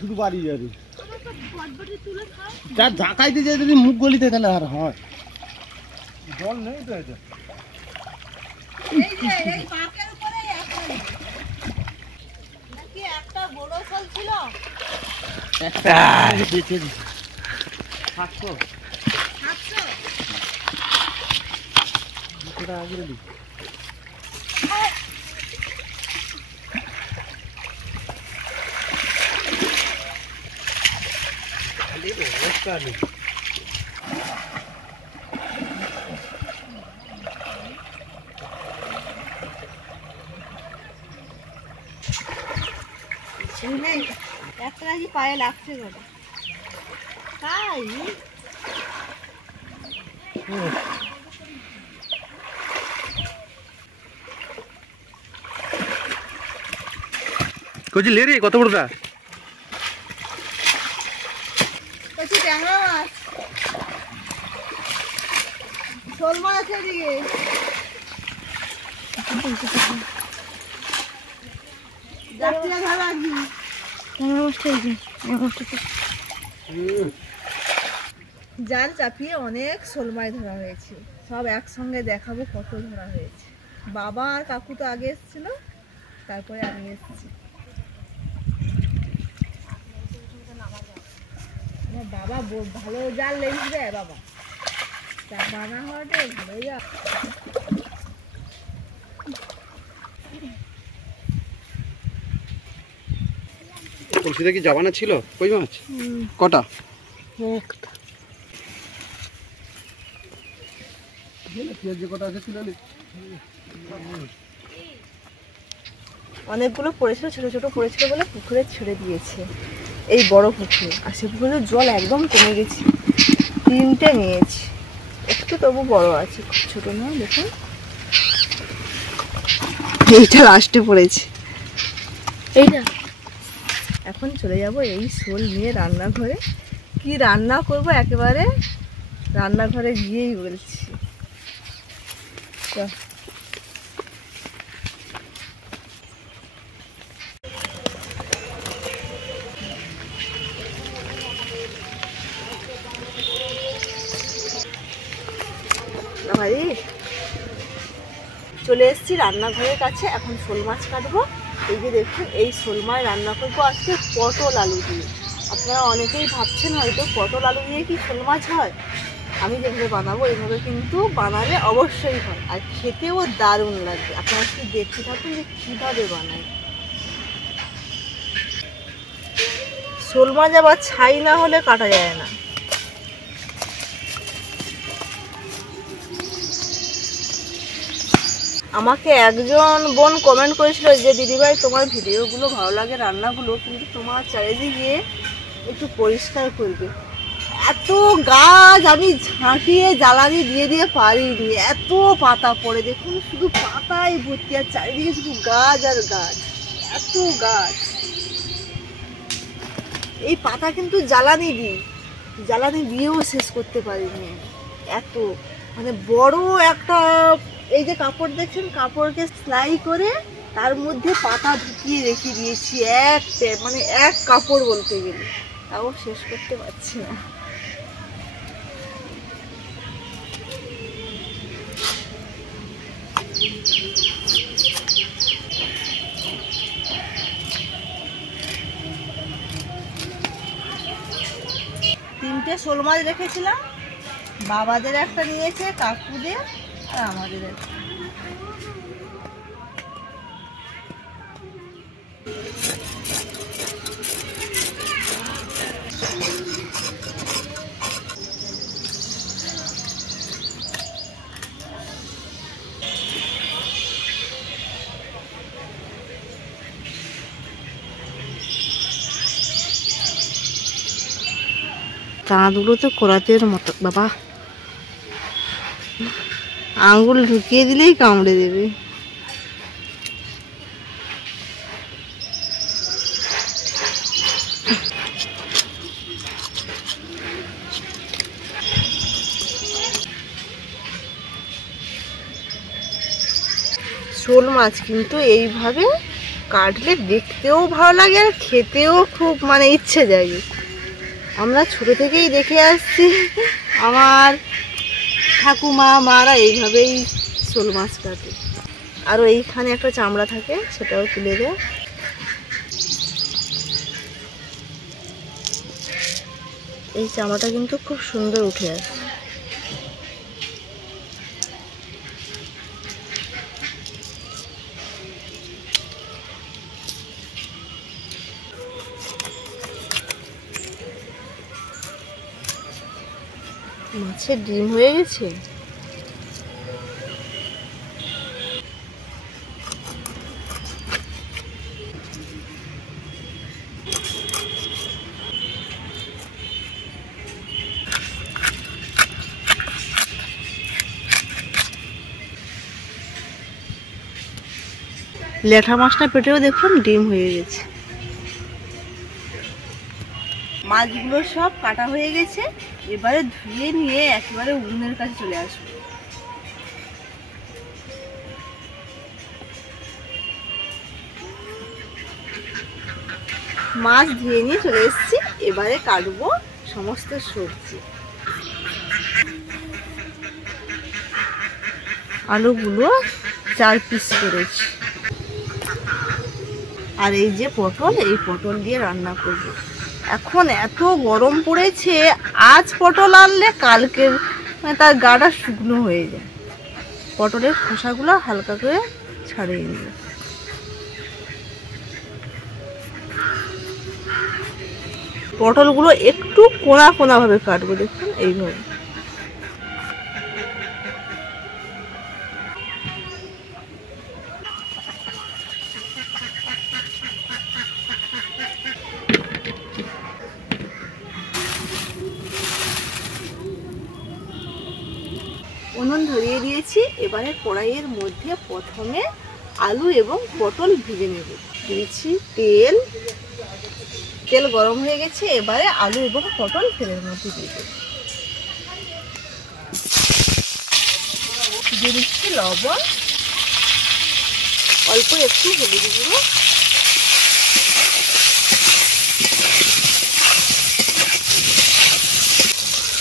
শুধু বাড়ি যাবে যার ঢাকাইতে যায় যদি মুখ গলিতে তাহলে আর হয় জল নেই তো এটা একটা বড় ফল ছিল একটা একটা নাকি পায়ে লাগছে কথা তাই কচি লে রে কত বড়টা ট্যাংরা মাছ শোল মাছ এদিকে জাল চাপিয়ে অনেক শোল মাছ ধরা হয়েছে সব একসঙ্গে দেখাবো কত ধরা হয়েছে বাবা আর কাকু তো আগে এসেছিল তারপরে আমি এসেছি বাবা ভালো জাল লেগে দেয় বাবা তা বানা হওয়াটাই ভালো জাল কলসিতে কি জাবানা ছিল কই মাছ কটা একটা অনেকগুলো পড়েছিল ছোট ছোট পড়েছিল বলে পুকুরে ছেড়ে দিয়েছে এই বড় পুকুর আর সে পুকুরের জল একদম কমে গেছে তিনটে নিয়েছি একটু তবু বড় আছে খুব ছোট না দেখুন এইটা লাস্টে পড়েছে এইটা এখন চলে যাব এই শোল নিয়ে রান্নাঘরে কি রান্না করব একেবারে রান্নাঘরে গিয়েই বলছি চলে এসেছি রান্নাঘরের কাছে এখন শোল মাছ কাটবো এই যে দেখুন এই শোল মাছ রান্না করবো আজকে পটল আলু দিয়ে আপনারা অনেকেই ভাবছেন হয়তো পটল আলু দিয়ে কি শোল মাছ হয় আমি যেভাবে বানাবো এইভাবে কিন্তু বানালে অবশ্যই হয় আর খেতেও দারুণ লাগবে আপনারা একটু দেখতে থাকুন যে কীভাবে বানায় শোল মাছ আবার ছাই না হলে কাটা যায় না আমাকে একজন বোন কমেন্ট করেছিল যে দিদিভাই তোমার ভিডিওগুলো ভালো লাগে রান্নাগুলো কিন্তু তোমার চারিদিকে একটু পরিষ্কার করবে এত গাছ আমি ঝাঁটিয়ে জ্বালানি দিয়ে দিয়ে পারিনি এত পাতা পড়ে দেখুন শুধু পাতাই ভর্তি আর চারিদিকে শুধু গাছ আর গাছ এত গাছ এই পাতা কিন্তু জ্বালানি দিয়েও শেষ করতে পারিনি এত মানে বড় একটা এই যে কাপড় দেখছেন কাপড়কে সেলাই করে তার মধ্যে পাতা ঢুকিয়ে রেখে দিয়েছি এক কাপড় বলতে গেলে তাও শেষ করতে পারছি না তিনটে শোল মাছ রেখেছিলাম বাবাদের একটা নিয়েছে কাকুদের আর আমাদের একটা দাঁতগুলো তো কোরাতের মতো বাবা, আঙ্গুল ঢুকিয়ে দিলেই কামড়ে দেবে। শোল মাছ কিন্তু এইভাবে কাটলে দেখতেও ভালো লাগে আর খেতেও খুব মানে ইচ্ছে জাগে। আমরা ছোট থেকেই দেখে আসছি, আমার ঠাকুমা মারা এইভাবেই শোল মাছ কাটে। আরও এইখানে একটা চামড়া থাকে, সেটাও তুলে দেয়। এই চামড়াটা কিন্তু খুব সুন্দর উঠে আসে। মাছের ডিম হয়ে গেছে। ল্যাঠা মাছটা পেটেও দেখুন ডিম হয়ে গেছে। মাছগুলো সব কাটা হয়ে গেছে, এবারে ধুয়ে নিয়ে একেবারে উনুনের কাছে চলে আসবো। মাছ ধুয়ে নিয়ে চলে এসেছি, এবারে কাটবো সমস্ত সবজি। আলুগুলো 4 পিস করেছি, আর এই যে পটল, এই পটল দিয়ে রান্না করব। এখন এত গরম পড়েছে, আজ পটল আনলে কালকের তার গাটা শুকনো হয়ে যায়। পটলের খোসাগুলো হালকা করে ছাড়িয়ে নেব। পটলগুলো একটু কোনা কোনা ভাবে কাটবো, দেখুন এইভাবে। উনুন ধরিয়ে দিয়েছি, এবারে কড়াইয়ের মধ্যে প্রথমে আলু এবং পটল ভেজে নেব। দিয়েছি তেল, তেল গরম হয়ে গেছে, এবারে আলু এবং পটল তেলের মধ্যে দিয়ে দেব। দিয়ে দিচ্ছি লবণ, অল্প একটু হলুদ গুঁড়ো,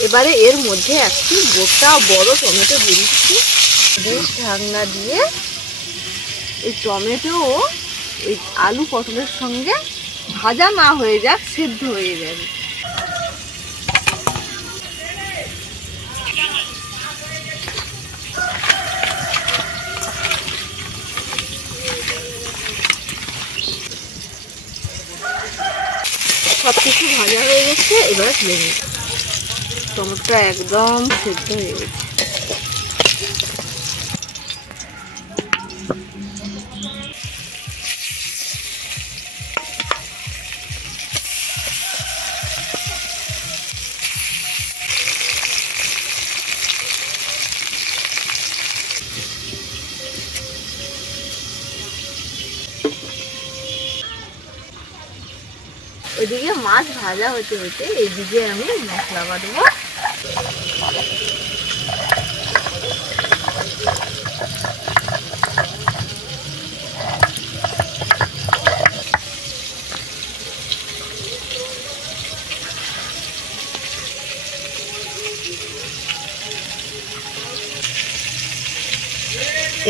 এবারে এর মধ্যে একটি গোটা বড় টমেটো দিয়ে দিচ্ছি। ঢাকনা দিয়ে এই টমেটো এই আলু পটলের সঙ্গে ভাজা না হয়ে যাক, সিদ্ধ হয়ে যাবে। সব কিছু ভাজা হয়ে গেছে, এবার তুলে নিই। টমেটোটা একদম সিদ্ধ হয়ে গেছে। ওইদিকে মাছ ভাজা হতে হতে এইদিকে আমি মশলা বাটবো।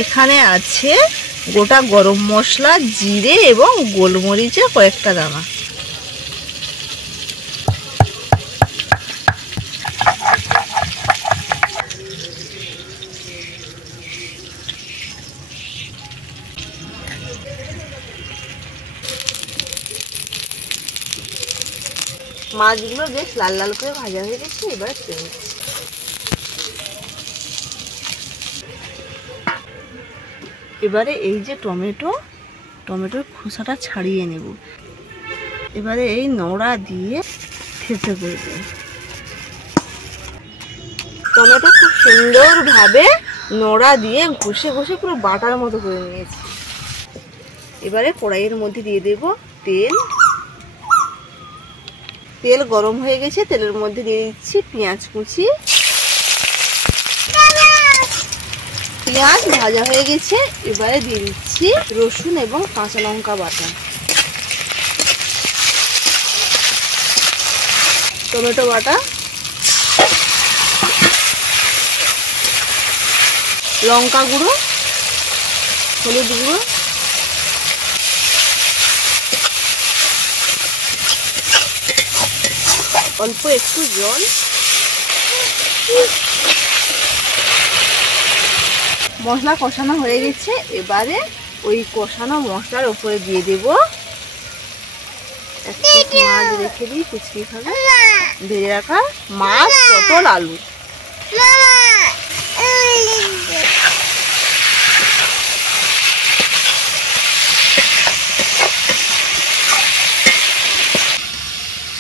এখানে আছে গোটা গরম মশলা, জিরে এবং গোলমরিচের কয়েকটা দানা। মাছগুলো বেশ লাল লাল করে ভাজা হয়ে গেছে, এবার তুলে নিচ্ছি। এবারে এই যে টমেটোর খোসাটা ছাড়িয়ে নেব। এবারে এই নোড়া দিয়ে থেঁতে করে দেব। টমেটো খুব সুন্দরভাবে নোড়া দিয়ে ঘষে ঘষে পুরো বাটার মতো করে নিয়েছি। এবারে কড়াইয়ের মধ্যে দিয়ে দেব তেল। তেল গরম হয়ে গেছে, তেলের মধ্যে দিয়ে দিচ্ছি পেঁয়াজ কুচি। পেঁয়াজ ভাজা হয়ে গেছে, এবারে দিয়ে দিচ্ছি রসুন এবং কাঁচা লঙ্কা বাটা, টমেটো বাটা, লঙ্কা গুঁড়ো, হলুদ গুঁড়ো, অল্প একটু জল। মশলা কষানো হয়ে গেছে, এবারে ওই কষানো মশলার উপরে দিয়ে দেব মাছ রেখে দিই কুচকি খাবে ভেজে রাখা মাছ, পটল, আলু।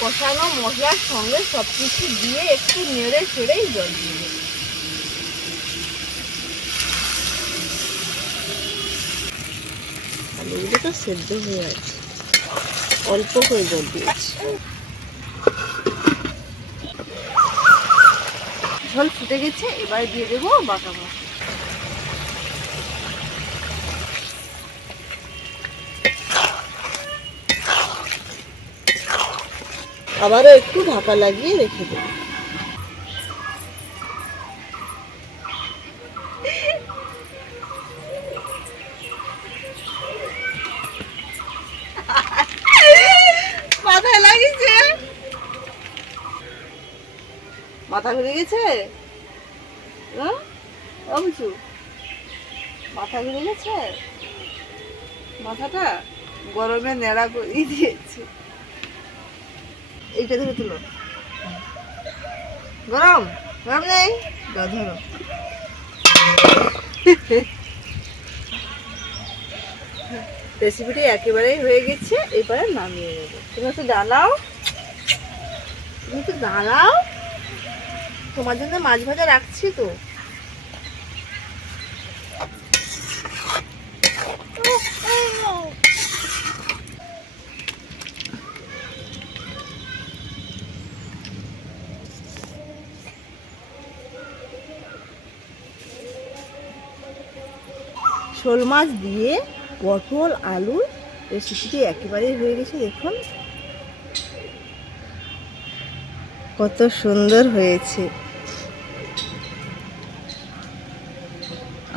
কষানো মশলার সঙ্গে সবকিছু দিয়ে একটু নেড়ে ছেড়েই জল দিয়ে দেব। আলুগুলো তো সেদ্ধ হয়ে আছে, অল্প করে জল দিয়েছি। ঝোল ফুটে গেছে, এবার দিয়ে দেবো বাটা মশলা। আবারও একটু ঢাকা লাগিয়ে রেখে দেব। মাথায় লাগিয়েছে, মাথা ঘুরে গেছে, মাথা ঘুরে গেছে, মাথাটা গরমে নেড়া করে দিয়েছে। এইটা ধরে তুলো, গরম গরম নেই, ধরো। রেসিপিটি একেবারেই হয়ে গেছে, এবারে নামিয়ে নেব। তুমি একটু দাঁড়াও, তুমি একটু দাঁড়াও, তোমার জন্য মাছ ভাজা রাখছি তো। শোল মাছ দিয়ে পটল আলু রেসিপিটি একেবারেই হয়ে গেছে। দেখুন কত সুন্দর হয়েছে।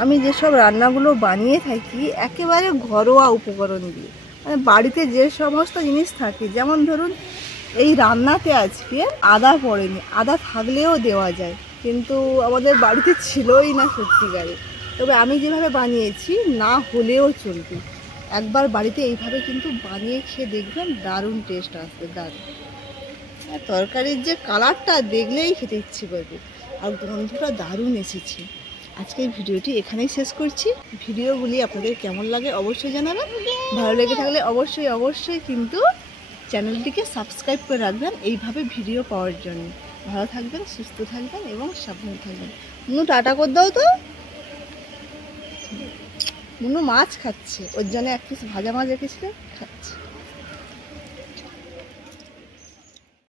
আমি যেসব রান্নাগুলো বানিয়ে থাকি একেবারে ঘরোয়া উপকরণ দিয়ে, মানে বাড়িতে যে সমস্ত জিনিস থাকে, যেমন ধরুন এই রান্নাতে আজকে আদা পড়েনি, আদা থাকলেও দেওয়া যায়, কিন্তু আমাদের বাড়িতে ছিলই না সত্যিকারে। তবে আমি যেভাবে বানিয়েছি না হলেও চলবে, একবার বাড়িতে এইভাবে কিন্তু বানিয়ে খেয়ে দেখবেন, দারুণ টেস্ট আসবে, দারুণ। তরকারির যে কালারটা দেখলেই খেতে ইচ্ছে করবে, আর গন্ধটা দারুণ এসেছে। আজকের ভিডিওটি এখানেই শেষ করছি। ভিডিওগুলি আপনাদের কেমন লাগে অবশ্যই জানাবেন। ভালো লেগে থাকলে অবশ্যই কিন্তু চ্যানেলটিকে সাবস্ক্রাইব করে রাখবেন এইভাবে ভিডিও পাওয়ার জন্য। ভালো থাকবেন, সুস্থ থাকবেন এবং সাবধানে থাকবেন। মুনু টাটা করে দাও তো। মুনু মাছ খাচ্ছে, ওর জন্য এক পিস ভাজা মাছ রেখেছিল, খাচ্ছে।